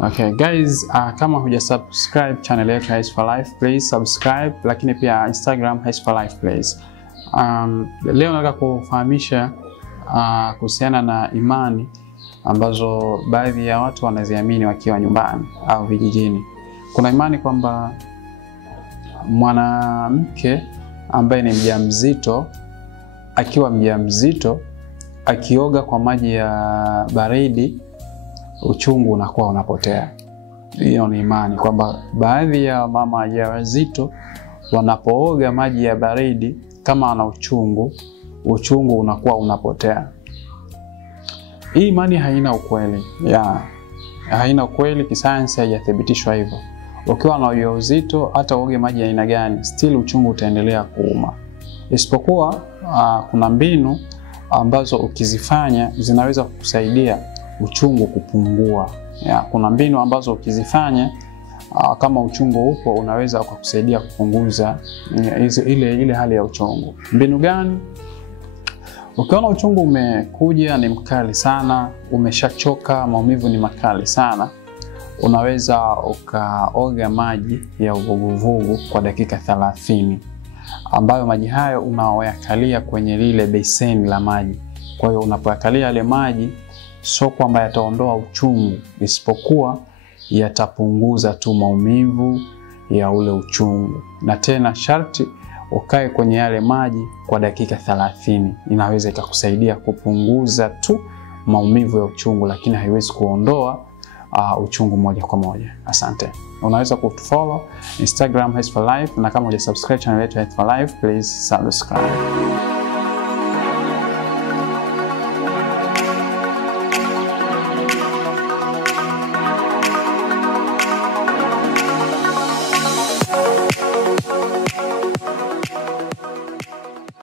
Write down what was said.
Okay guys, kama hujasubscribe channel yetu Health for Life, please subscribe, lakini pia Instagram Health for Life please. Leo nataka kufahamisha kuhusiana na imani ambazo baadhi ya watu wanaziamini wakiwa nyumbani au vijijini. Kuna imani kwamba mwanamke ambaye ni mjamzito, akiwa mjamzito, akioga kwa maji ya baridi, uchungu unakuwa unapotea. Hiyo ni imani kwamba baadhi ya mama wajawazito wanapooga maji ya baridi, kama ana uchungu unakuwa unapotea. Hii imani haina ukweli. Haina ukweli, kisayansi haijathibitishwa hivyo. Ukiwa na ujauzito, hata uoge maji ya aina gani, still uchungu utaendelea kuuma. Isipokuwa kuna mbinu ambazo ukizifanya zinaweza kukusaidia uchungu kupungua. Kuna mbinu ambazo ukizifanya kama uchungu upo, unaweza kukusaidia kupunguza ile hali ya uchungu. Mbinu gani? Ukiona uchungu umekuja ni mkali sana, umeshachoka, maumivu ni makali sana, unaweza ukaoga maji ya uvuguvugu kwa dakika 30, ambayo maji hayo unayakalia kwenye lile beseni la maji. Kwa hiyo unapoyakalia yale maji, sio kwamba yataondoa uchungu, isipokuwa yatapunguza tu maumivu ya ule uchungu. Na tena sharti ukae kwenye yale maji kwa dakika 30. Inaweza ikakusaidia kupunguza tu maumivu ya uchungu, lakini haiwezi kuondoa uchungu moja kwa moja. Asante. Unaweza kutufollow Instagram Health for Life, na kama hujasubscribe channel yetu Health for Life, please subscribe.